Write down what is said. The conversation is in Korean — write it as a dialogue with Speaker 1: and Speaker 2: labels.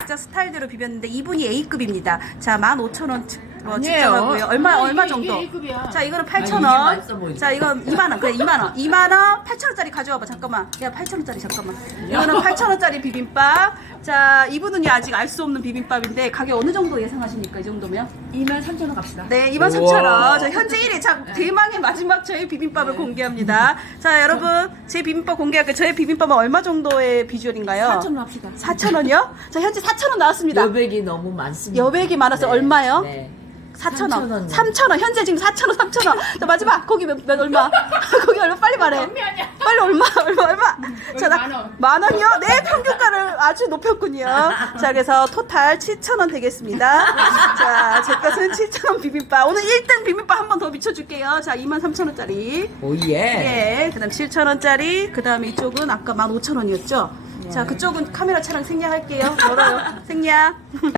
Speaker 1: 각자 스타일대로 비볐는데 이분이 A급입니다. 자, 15,000원
Speaker 2: 아니에요.
Speaker 1: 측정하고요. 얼마
Speaker 2: 이게
Speaker 1: 정도?
Speaker 2: A급이야.
Speaker 1: 자, 이거는
Speaker 3: 아니, 이게 맛있어
Speaker 1: 8,000원.
Speaker 3: 보이지.
Speaker 1: 자, 이건 2만원. 그래, 2만원. 2만원, 8,000원짜리 가져와봐. 잠깐만. 야, 8,000원짜리 잠깐만. 이거는 8,000원짜리 비빔밥. 자, 이분은요, 아직 알 수 없는 비빔밥인데, 가격 어느 정도 예상하십니까? 이 정도면?
Speaker 2: 23,000원 갑시다.
Speaker 1: 네, 23,000원. 자, 현재 1위. 자, 대망의 마지막 저희 비빔밥을 공개합니다. 자, 여러분, 제 비빔밥 공개할게요. 저의 비빔밥은 얼마 정도의 비주얼인가요?
Speaker 2: 4,000원 합시다.
Speaker 1: 4,000원이요? 자, 현재 4,000원 나왔습니다.
Speaker 3: 여백이 너무 많습니다.
Speaker 1: 여백이 많아서 얼마요?
Speaker 3: 네.
Speaker 1: 4,000원.
Speaker 3: 3,000원.
Speaker 1: 3,000원. 현재 지금 4,000원, 3,000원. 자, 마지막. 거기 몇 얼마? 거기 얼마? 빨리 말해.
Speaker 2: 아니야.
Speaker 1: 빨리 얼마? 자,
Speaker 2: 만 원.
Speaker 1: 만 원이요? 네, 평균가를 아주 높였군요. 자, 그래서 토탈 7,000원 되겠습니다. 자, 제 것은 7,000원 비빔밥. 오늘 1등 비빔밥 한 번 더 미쳐줄게요. 자, 23,000원짜리.
Speaker 3: 오예.
Speaker 1: 예. 그 다음 7,000원짜리. 그 다음에 이쪽은 아까 15,000원이었죠? 자, 그쪽은 카메라 차량 생략할게요. 멀어요. 생략.